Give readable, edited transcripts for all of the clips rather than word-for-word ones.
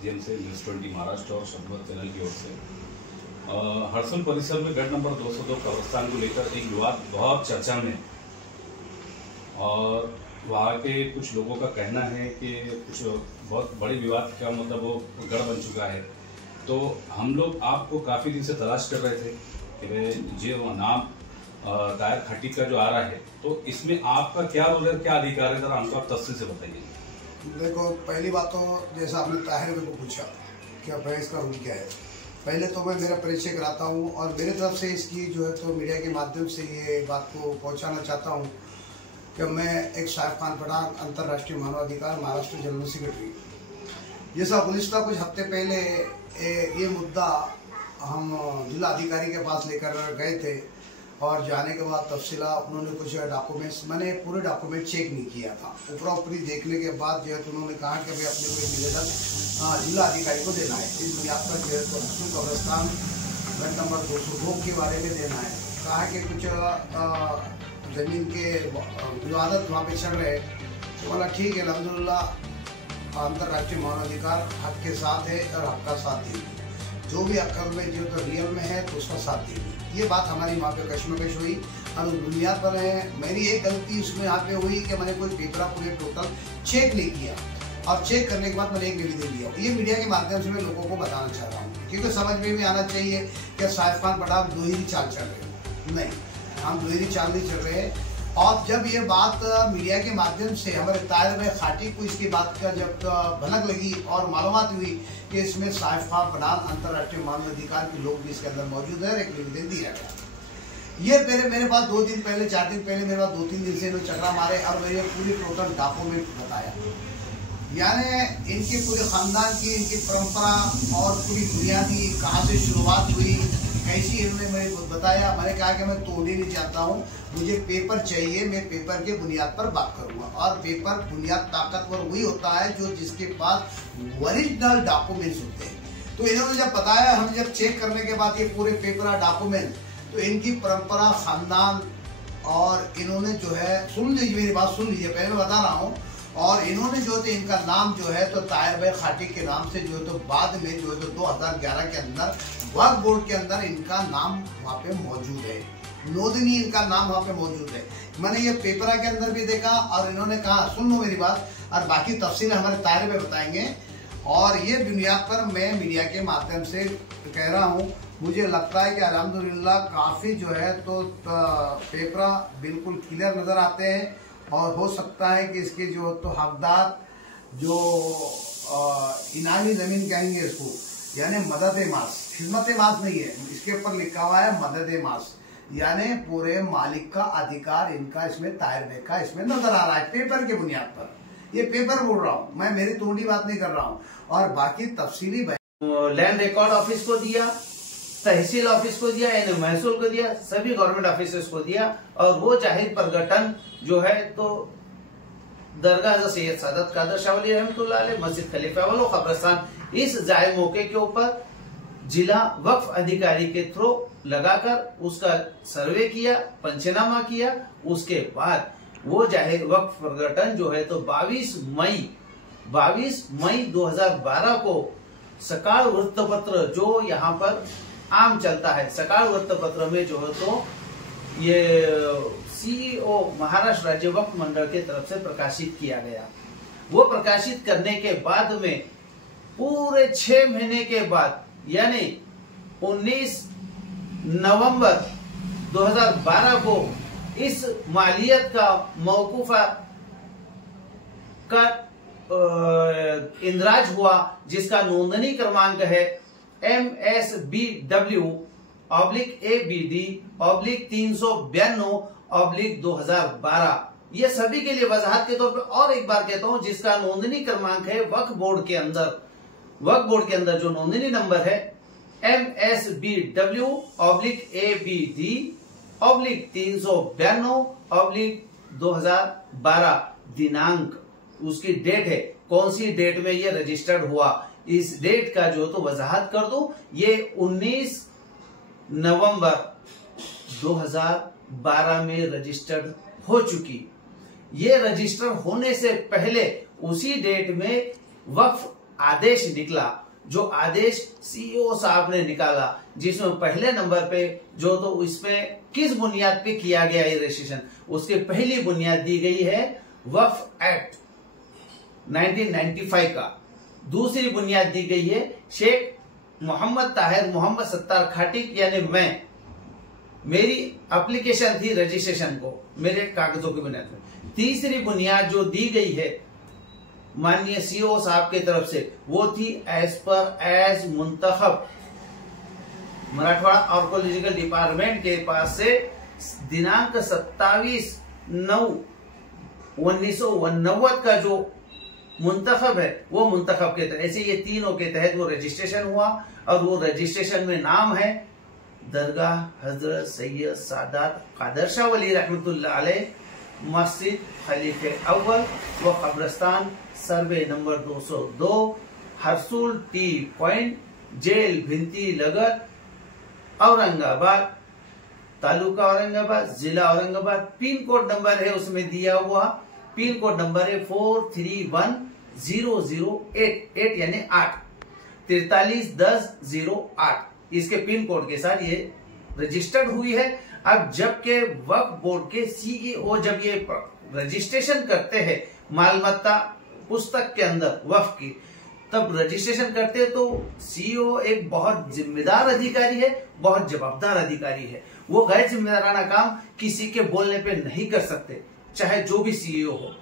माध्यम से न्यूज़ 20 महाराष्ट्र और शब्दवत चैनल की ओर से हड़सल परिसर में गढ़ नंबर 202 कब्रिस्तान को लेकर एक विवाद बहुत चर्चा में, और वहाँ के कुछ लोगों का कहना है कि कुछ बहुत बड़े विवाद का मतलब वो गढ़ बन चुका है। तो हम लोग आपको काफ़ी दिन से तलाश कर रहे थे कि जो नाम ताहिर खटीक का जो आ रहा है, तो इसमें आपका क्या रोल है, क्या अधिकार है, जरा हमको आप तफसील से बताइए। देखो, पहली बात तो जैसा आपने ताहिर को पूछा कि अब इसका रूल क्या है, पहले तो मैं मेरा परिचय कराता हूँ और मेरे तरफ से इसकी जो है तो मीडिया के माध्यम से ये बात को पहुँचाना चाहता हूँ कि मैं एक साहिब खान पठान, अंतर्राष्ट्रीय मानवाधिकार महाराष्ट्र जनरल सेक्रेटरी। जैसा गुज़िश्ता कुछ हफ्ते पहले ये मुद्दा हम जिला अधिकारी के पास लेकर गए थे और जाने के बाद तफसीला उन्होंने कुछ डॉक्यूमेंट्स, मैंने पूरे डॉक्यूमेंट चेक नहीं किया था, ऊपरा ऊपरी देखने के बाद जो है तो उन्होंने कहा कि भाई अपने को एक निवेदन जिला अधिकारी को देना है, इस बुनियाद पर जो है तो हड़सल कब्रिस्तान गढ़ नंबर 202 के बारे में देना है। कहा कि कुछ ज़मीन के विवादत वहाँ पे चल रहे, तो बोला ठीक है, अल्हम्दुलिल्लाह अंतर्राष्ट्रीय मानवाधिकार हक के साथ है और हक का साथ देगी, जो भी अक्कर में जो तो रियल में है तो उसका साथ देगी। ये बात हमारी वहाँ पे कश्मकश हुई और उस बुनियाद पर है मेरी एक गलती उसमें यहाँ पे हुई कि मैंने कोई पेपर पूरे टोटल चेक नहीं किया, और चेक करने के बाद मैंने एक निवेदन दिया। ये मीडिया के माध्यम से मैं लोगों को बताना चाह रहा हूँ, क्योंकि समझ में भी आना चाहिए कि साहिब खान पठान दो ही चाल चल रहे, नहीं, हम दो ही चाल नहीं चल रहे। और जब ये बात मीडिया के माध्यम से हमारे ताहिर खटीक को इसकी बात का जब भनक लगी और मालूमात हुई कि इसमें साहिब खान पठान अंतर्राष्ट्रीय मानवाधिकार के लोग भी इसके अंदर मौजूद है, एक निवेदन दिया गया। ये मेरे पास 2 दिन पहले 4 दिन पहले मेरे पास 2-3 दिन से इन्होंने चक्रा मारे और मेरे पूरी टोटल डॉक्यूमेंट बताया, यानी इनकी पूरे खानदान की, इनकी परंपरा और पूरी बुनियादी कहाँ से शुरुआत हुई, कैसी, इन्होंने मुझे बताया। मैंने कहा कि मैं तोड़ने नहीं चाहता हूँ, मुझे पेपर चाहिए, मैं पेपर के बुनियाद पर बात करूंगा। और पेपर बुनियाद ताकतवर वही होता है जो जिसके पास ओरिजिनल डॉक्यूमेंट्स होते हैं। तो इन्होंने जब बताया, हम जब चेक करने के बाद ये पूरे पेपर डॉक्यूमेंट, तो इनकी परंपरा, खानदान, और इन्होंने जो है, सुन लीजिए मेरी बात, सुन लीजिए, पहले मैं बता रहा हूँ, और इन्होंने जो है इनका नाम जो है तो ताहिर खटीक के नाम से जो है तो बाद में जो है तो 2011 के अंदर वक्फ बोर्ड के अंदर इनका नाम वहाँ पे मौजूद है, नोदनी इनका नाम वहाँ पे मौजूद है। मैंने ये पेपर के अंदर भी देखा और इन्होंने कहा, सुन लो मेरी बात, और बाकी तफसील हमारे ताहिर में बताएंगे। और ये बुनियाद पर मैं मीडिया के माध्यम से कह रहा हूँ, मुझे लगता है कि अल्हम्दुलिल्लाह काफ़ी जो है तो पेपर बिल्कुल क्लियर नज़र आते हैं, और हो सकता है कि इसके जो तो हकदार जो इनामी ज़मीन कहेंगे इसको, यानी मदद-ए-मास, खिदमत-ए-मास नहीं है, इसके ऊपर लिखा हुआ है मदद-ए-मास, यानी पूरे मालिक का अधिकार इनका इसमें ताहिर का इसमें नजर आ रहा है पेपर के बुनियाद पर। ये पेपर बोल रहा हूँ मैं, मेरी तोड़ी बात नहीं कर रहा हूँ। और बाकी तफसीली लैंड रिकॉर्ड ऑफिस को दिया, तहसील ऑफिस को दिया, यानी महसूल को दिया, सभी गवर्नमेंट ऑफिस को दिया, और वो जाहिर प्रगटन जो है तो दरगाह हज़रत सैयद सादत कादर शाह वली रहमतुल्लाह अलैह, मस्जिद खलीफा वालों कब्रिस्तान, इस जाए मौके के ऊपर जिला वक्फ अधिकारी के थ्रू लगाकर उसका सर्वे किया, पंचनामा किया। उसके बाद वो जाहिर वक्फ प्रगटन जो है तो 22 मई 2012 को सकाल वृत्तपत्र जो यहाँ पर आम चलता है, सकाल वृत्तपत्र में जो है तो ये CEO महाराष्ट्र राज्य वक्फ मंडल के तरफ से प्रकाशित किया गया। वो प्रकाशित करने के बाद में पूरे 6 महीने के बाद, यानी 19 नवंबर 2012 को इस मालियत का मौकूफा का इंदराज हुआ, जिसका नोंदनी क्रमांक है MSBW/ABD/392/2012। ये सभी के लिए वजाहत के तौर पे और एक बार कहता हूं, जिसका नोंदनी क्रमांक है वक्फ बोर्ड के अंदर जो नोंदनी नंबर है MSBW/ABD/392/2012, दिनांक उसकी डेट है, कौन सी डेट में ये रजिस्टर्ड हुआ, इस डेट का जो तो वजाहत कर दूं, ये 19 नवंबर 2012 में रजिस्टर्ड हो चुकी। ये रजिस्टर होने से पहले उसी डेट में वक्फ आदेश निकला, जो आदेश सीईओ साहब ने निकाला, जिसमें पहले नंबर पे जो तो इसमें किस बुनियाद पे किया गया ये रजिस्ट्रेशन, उसके पहली बुनियाद दी गई है वक्फ एक्ट 1995 का। दूसरी बुनियाद दी गई है शेख मोहम्मद ताहिर मोहम्मद सत्तार खाटिक यानी मैं, मेरी एप्लीकेशन थी रजिस्ट्रेशन को मेरे कागजों की बुनियाद में। तीसरी बुनियाद जो दी गई है माननीय सीईओ साहब की तरफ से वो थी एज मुंतखब मराठवाड़ा आर्कोलॉजिकल डिपार्टमेंट के पास से दिनांक 27/9/1989 का जो मुंतखब है वो मुंतखब के तहत, ऐसे ये तीनों के तहत वो रजिस्ट्रेशन हुआ। और वो रजिस्ट्रेशन में नाम है दरगाह हजरत सैयद सादात कादर शाह वली रहमतुल्लाह अलैह, मस्जिद खलीफे अव्वल व कब्रस्तान, survey number 202, Harsul T point, जेल भिंती लगत, औरंगाबाद, तालुका औरंगाबाद, जिला औरंगाबाद। पिन कोड नंबर है उसमें दिया हुआ, पिन कोड नंबर है 431008 यानी 8 431008। इसके पिन कोड के साथ ये रजिस्टर्ड हुई है। अब जबकि वक्फ बोर्ड के सीईओ जब ये रजिस्ट्रेशन करते हैं मालमत्ता पुस्तक के अंदर वक्फ की, तब रजिस्ट्रेशन करते तो सीईओ एक बहुत जिम्मेदार अधिकारी है, बहुत जवाबदार अधिकारी है। वो गैर जिम्मेदाराना काम किसी के बोलने पे नहीं कर सकते, चाहे जो भी सीईओ हो।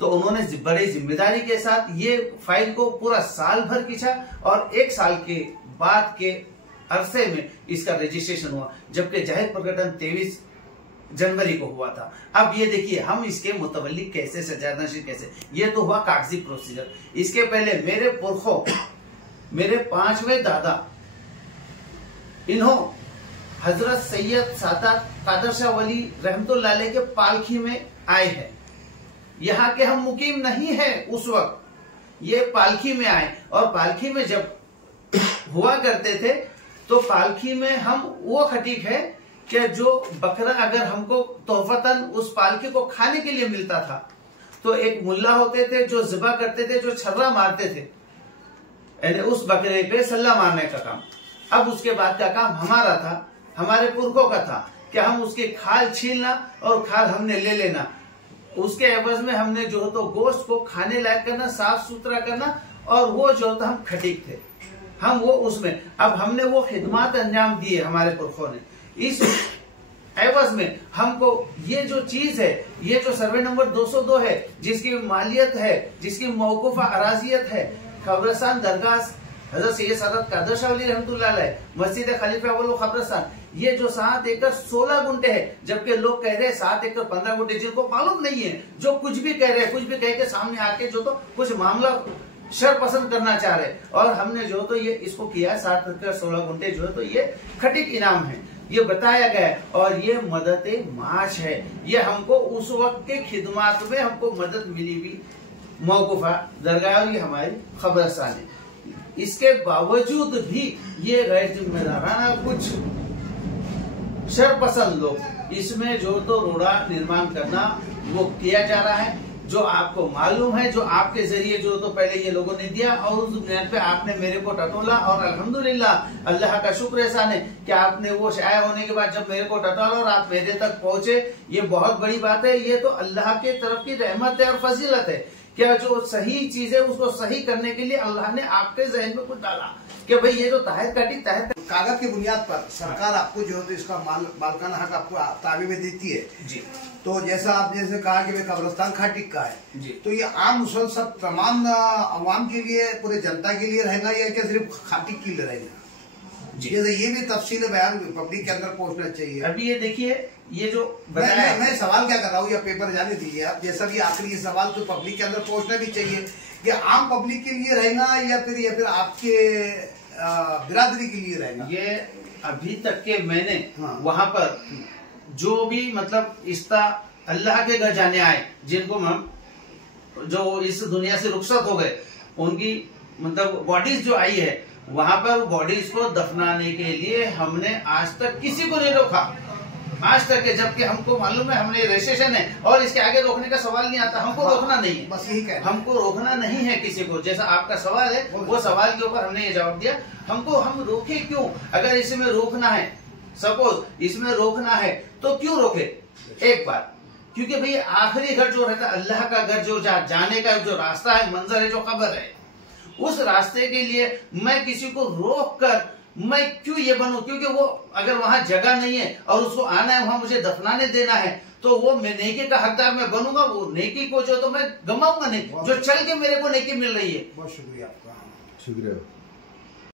तो उन्होंने बड़े जिम्मेदारी के साथ ये फाइल को पूरा साल भर खींचा और 1 साल के बाद के अरसे में इसका रजिस्ट्रेशन हुआ, जबकि जाहिर प्रकटन 23 जनवरी को हुआ था। अब ये देखिए हम इसके मुतवल्लिक कैसे सजादनशीन कैसे, ये तो हुआ कागजी प्रोसीजर। इसके पहले मेरे पुरखों, मेरे 5वें दादा, इन्हों हजरत सैयद सादात कादर शाह वली रहमतुल्लाह अलैह के पालकी में आए हैं। यहाँ के हम मुकीम नहीं है उस वक्त, ये पालकी में आए। और पालकी में जब हुआ करते थे तो पालकी में हम वो खटीक है कि जो बकरा अगर हमको तोहफतन उस पालकी को खाने के लिए मिलता था तो एक मुल्ला होते थे जो ज़िबा करते थे, जो छर्रा मारते थे, यानी उस बकरे पे सल्ला मारने का काम। अब उसके बाद का काम हमारा था, हमारे पुरखों का था कि हम उसकी खाल छीलना और खाल हमने ले लेना, उसके एवज में हमने जो तो गोश्त को खाने लायक करना, साफ सुथरा करना, और वो जो था हम खटीक थे, हम वो उसमें। अब हमने वो खिदमत अंजाम दिए हमारे पुरखों ने, इस एवज में हमको ये जो चीज है, ये जो सर्वे नंबर 202 है, जिसकी मालियत है, जिसकी मौकूफा अराजियत है, कब्रस्तान दरगाह हजरत सैयद सादात कादर शाह वली रहमतुल्लाह अलैह, मस्जिद खलीफा अव्वल कब्रस्तान, ये जो 7 एकड़ 16 गुंठे है, जबकि लोग कह रहे हैं 7 एकड़ 15 गुंठे, जिनको मालूम नहीं है, जो कुछ भी कह रहे हैं, कुछ भी कह के सामने आके जो तो कुछ मामला शर पसंद करना चाह रहे। और हमने जो तो ये इसको किया 7 एकड़ 16 गुंठे जो है तो ये खटीक इनाम है, ये बताया गया। और ये मदद माश है, ये हमको उस वक्त के खिदमात में हमको मदद मिली भी मौकूफा दरगाह, और ये हमारी कब्रस्तान है। इसके बावजूद भी ये गैर जिम्मेदाराना कुछ शरपसंद लोग इसमें जो तो रोड़ा निर्माण करना वो किया जा रहा है, जो आपको मालूम है, जो आपके जरिए जो तो पहले ये लोगों ने दिया, और उस बुनियाद पे आपने मेरे को टटोला। और अल्हम्दुलिल्लाह अल्लाह का शुक्र एहसान है कि आपने वो शाया होने के बाद जब मेरे को टटोला और आप मेरे तक पहुंचे, ये बहुत बड़ी बात है। ये तो अल्लाह के तरफ की रहमत है और फजीलत है, क्या जो सही चीज है उसको सही करने के लिए अल्लाह ने आपके जहन में कुछ डाला कि भाई ये जो ताहिर कागज की बुनियाद पर सरकार आपको जो है तो इसका मालकाना हक आपको ताबे में देती है जी। तो जैसा आपने जैसे कहा कि भाई कब्रस्तान खाटिक का है जी, तो ये आम मुसल सब तमाम अवाम के लिए, पूरे जनता के लिए रहेगा या क्या सिर्फ खाटिक के लिए रहेगा? जैसे ये भी तफसील बयान पब्लिक के अंदर पहुंचना चाहिए। अभी ये देखिए, ये जो मैं सवाल क्या कर रहा हूँ या पेपर जाने दीजिए आप, जैसा भी आखिरी ये सवाल तो पब्लिक के अंदर पहुंचना भी चाहिए कि आम पब्लिक के लिए रहेगा या फिर आपके बिरादरी के लिए रहेगा। ये अभी तक के मैंने हाँ। वहां पर जो भी मतलब इस्ता अल्लाह के घर जाने आए, जिनको हम जो इस दुनिया से रुखसत हो गए, उनकी मतलब बॉडीज जो आई है, वहां पर बॉडीज को दफनाने के लिए हमने आज तक किसी को नहीं रोका। आज तक है, जबकि हमको मालूम है हमने रजिस्ट्रेशन है और इसके आगे रोकने का सवाल नहीं आता। हमको रोकना नहीं है, बस यही कहना, हमको रोकना नहीं है किसी को। जैसा आपका सवाल है वो सवाल के ऊपर हमने ये जवाब दिया। हमको हम रोके क्यों? अगर इसमें रोकना है, सपोज इसमें रोकना है तो क्यों रोके? एक बार क्योंकि भाई आखिरी घर जो रहता है अल्लाह का घर, जो जाने का जो रास्ता है, मंजर है, जो कब्र है, उस रास्ते के लिए मैं किसी को रोक कर मैं क्यों ये बनूं? क्योंकि वो अगर वहां जगह नहीं है और उसको आना है, वहां मुझे दफनाने देना है, तो वो मैं नेकी का हकदार मैं बनूंगा। वो नेकी को जो तो मैं गमाऊंगा नहीं, जो चल के मेरे को नेकी मिल रही है। बहुत शुक्रिया आपका। शुक्रिया।